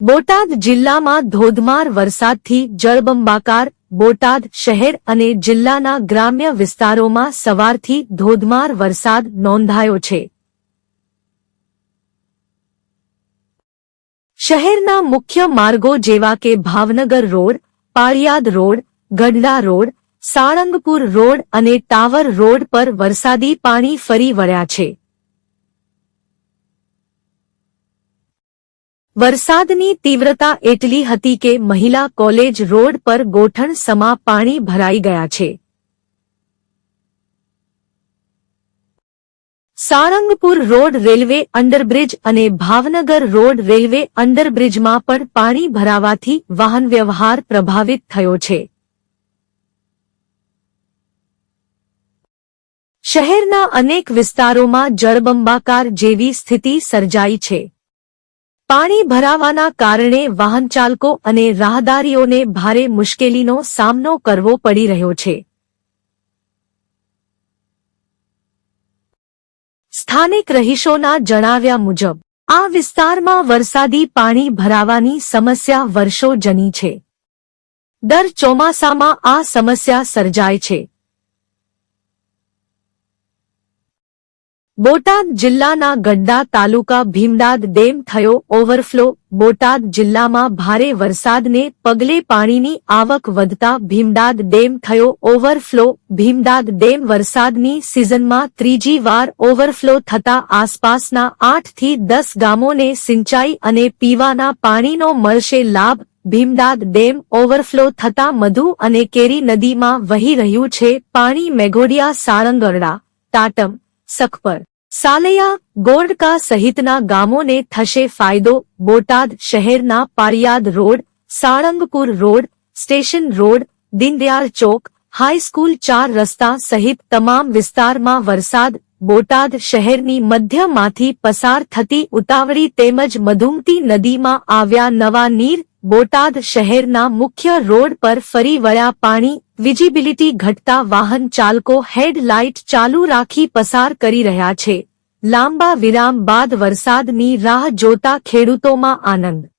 બોટાદ જિલ્લામાં ધોધમાર વરસાદથી જળબંબાકાર બોટાદ શહેર અને જિલ્લાના ગ્રામ્ય વિસ્તારોમાં સવારથી ધોધમાર વરસાદ નોંધાયો છે. શહેરના મુખ્ય માર્ગો જેવા કે Bhavnagar road, Paliyad road, Gadhada road, Salangpur road અને ટાવર રોડ પર વરસાદી પાણી ફરી વળ્યા છે. વરસાદની તીવ્રતા એટલી હતી કે મહિલા કોલેજ રોડ પર ગોઠણ સમા પાણી ભરાઈ ગયા છે. સારંગપુર રોડ રેલવે અંડરબ્રિજ અને ભાવનગર રોડ રેલવે અંડરબ્રિજમાં પણ પાણી ભરાવાથી વાહન વ્યવહાર પ્રભાવિત થયો છે. શહેરના અનેક વિસ્તારોમાં જળબંબાકાર જેવી સ્થિતિ સર્જાઈ છે. પાણી ભરાવાના કારણે વાહનચાલકો અને રાહદારીઓને ભારે મુશ્કેલીનો સામનો કરવો પડી રહ્યો છે. સ્થાનિક રહીશોના જણાવ્યા મુજબ, આ વિસ્તારમાં વરસાદી પાણી ભરાવાની સમસ્યા વર્ષો જની છે. દર ચોમાસામાં આ સમસ્યા સર્જાય છે. બોટાદ જિલ્લાના ગડ્ડા તાલુકા ભીમડાદ ડેમ થયો ઓવરફ્લો. બોટાદ જિલ્લામાં ભારે વરસાદને પગલે પાણીની આવક વધતા ભીમડાદ ડેમ થયો ઓવરફ્લો. ભીમડાદ ડેમ વરસાદની સિઝનમાં ત્રીજી વાર ઓવરફ્લો થતા આસપાસના આઠથી દસ ગામોને સિંચાઈ અને પીવાના પાણીનો મળશે લાભ. ભીમડાદ ડેમ ઓવરફ્લો થતા મધુ અને કેરી નદીમાં વહી રહ્યું છે પાણી મેઘોડિયા, સારંગરડા ટાટમ સખપર. સાલૈયા ગોરડકા સહિતના ગામોને થશે ફાયદો, બોટાદ શહેરના Paliyad road, Salangpur road, station road Deendayal chowk, high school ચાર રસ્તા સહિત તમામ વિસ્તારમાં વરસાદ, બોટાદ શહેરની મધ્યમાંથી પસાર થતી ઉતાવળી તેમજ મધુમતી નદીમાં આવ્યા નવા નીર બોટાદ શહેરના મુખ્ય રોડ પર ફરી વળ્યા પાણી વિઝિબિલિટી ઘટતા વાહન ચાલકો હેડલાઇટ ચાલુ રાખી પસાર કરી રહ્યા છે. લાંબા વિરામ બાદ વરસાદની રાહ જોતા ખેડૂતોમાં આનંદ.